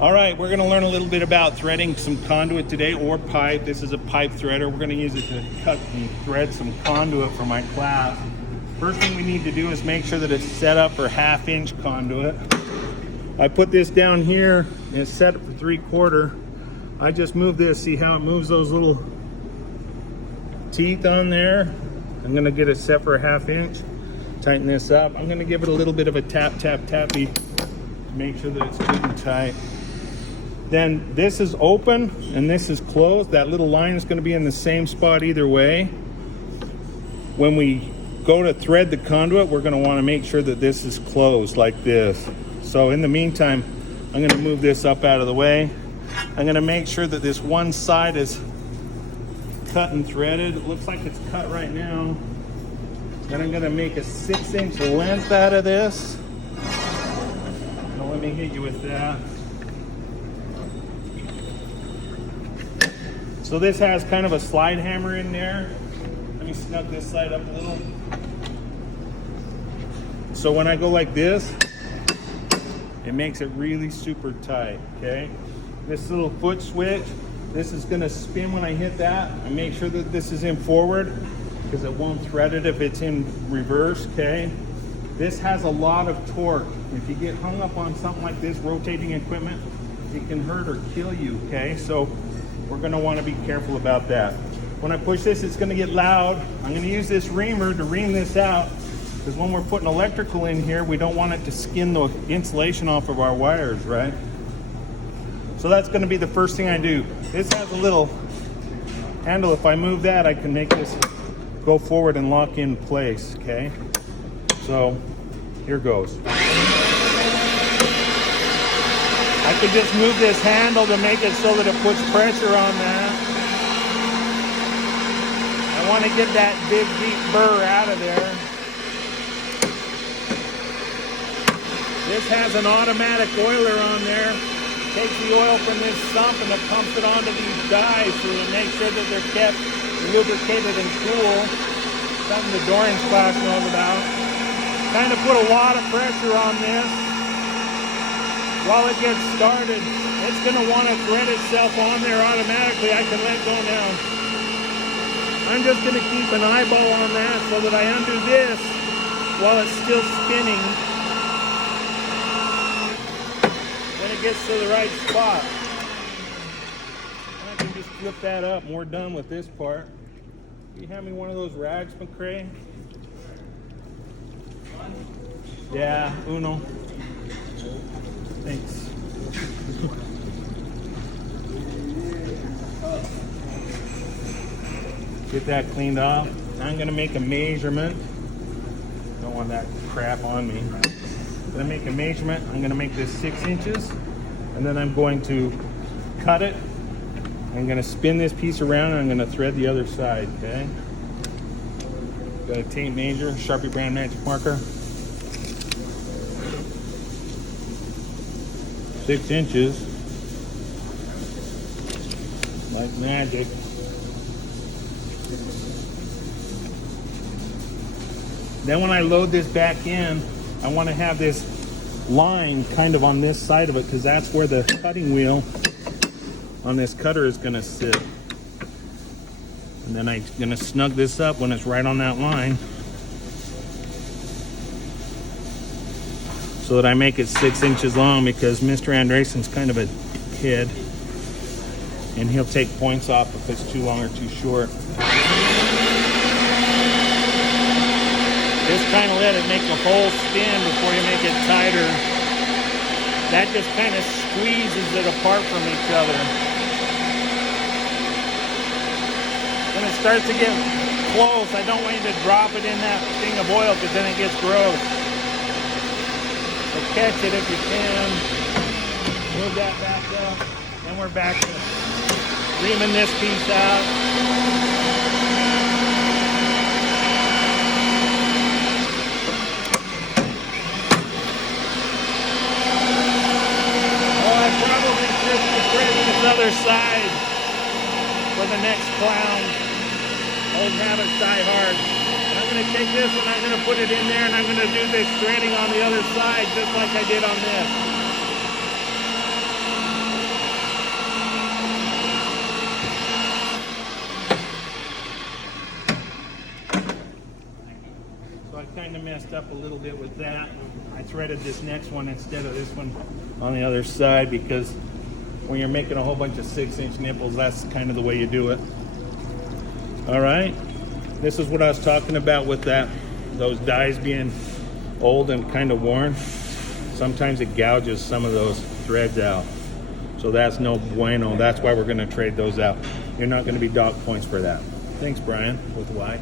All right, we're gonna learn a little bit about threading some conduit today, or pipe. This is a pipe threader. We're gonna use it to cut and thread some conduit for my class. First thing we need to do is make sure that it's set up for 1/2-inch conduit. I put this down here and it's set up for 3/4. I just move this, see how it moves those little teeth on there? I'm gonna get it set for 1/2 inch. Tighten this up. I'm gonna give it a little bit of a tappy to make sure that it's good and tight. Then this is open and this is closed. That little line is going to be in the same spot either way. When we go to thread the conduit, we're going to want to make sure that this is closed like this. So in the meantime, I'm going to move this up out of the way. I'm going to make sure that this one side is cut and threaded. It looks like it's cut right now. Then I'm going to make a 6-inch length out of this. Now let me hit you with that. So this has kind of a slide hammer in there. Let me snug this side up a little. So when I go like this, it makes it really super tight, okay? This little foot switch, this is gonna spin when I hit that. I make sure that this is in forward because it won't thread it if it's in reverse, okay? This has a lot of torque. If you get hung up on something like this, rotating equipment, it can hurt or kill you, okay? So we're gonna wanna be careful about that. When I push this, it's gonna get loud. I'm gonna use this reamer to ream this out because when we're putting electrical in here, we don't want it to skin the insulation off of our wires, right? So that's gonna be the first thing I do. This has a little handle. If I move that, I can make this go forward and lock in place, okay? So here goes. I could just move this handle to make it so that it puts pressure on that. I want to get that big deep burr out of there. This has an automatic oiler on there. Takes the oil from this sump and it pumps it onto these dies so to make sure that they're kept lubricated and cool. Something the Dorian's class knows about. Kind of put a lot of pressure on this. While it gets started, it's going to want to thread itself on there automatically. I can let go now. I'm just going to keep an eyeball on that so that I undo this while it's still spinning. When it gets to the right spot. I can just flip that up and we're done with this part. Can you hand me one of those rags, McCrae? Yeah, uno. Thanks. Get that cleaned off. I'm gonna make a measurement. Don't want that crap on me. I'm gonna make a measurement. I'm gonna make this 6 inches, and then I'm going to cut it. I'm gonna spin this piece around, and I'm gonna thread the other side. Okay. Got a tape measure, Sharpie brand magic marker. 6 inches, like magic. Then when I load this back in, I want to have this line kind of on this side of it because that's where the cutting wheel on this cutter is going to sit. And then I'm going to snug this up when it's right on that line so that I make it 6 inches long, because Mr. Andresen's kind of a kid and he'll take points off if it's too long or too short. Just kind of let it make the whole spin before you make it tighter. That just kind of squeezes it apart from each other. When it starts to get close, I don't want you to drop it in that thing of oil because then it gets gross. So catch it if you can. Move that back up. And we're back to reaming this piece out. Other side for the next clown. Old habits die hard. And I'm going to take this and I'm going to put it in there and I'm going to do this threading on the other side just like I did on this. So I kind of messed up a little bit with that. I threaded this next one instead of this one on the other side because when you're making a whole bunch of 6-inch nipples, that's kind of the way you do it. All right, this is what I was talking about with those dies being old and kind of worn. Sometimes it gouges some of those threads out. So that's no bueno. That's why we're going to trade those out. You're not going to be dock points for that. Thanks, Brian, with Y.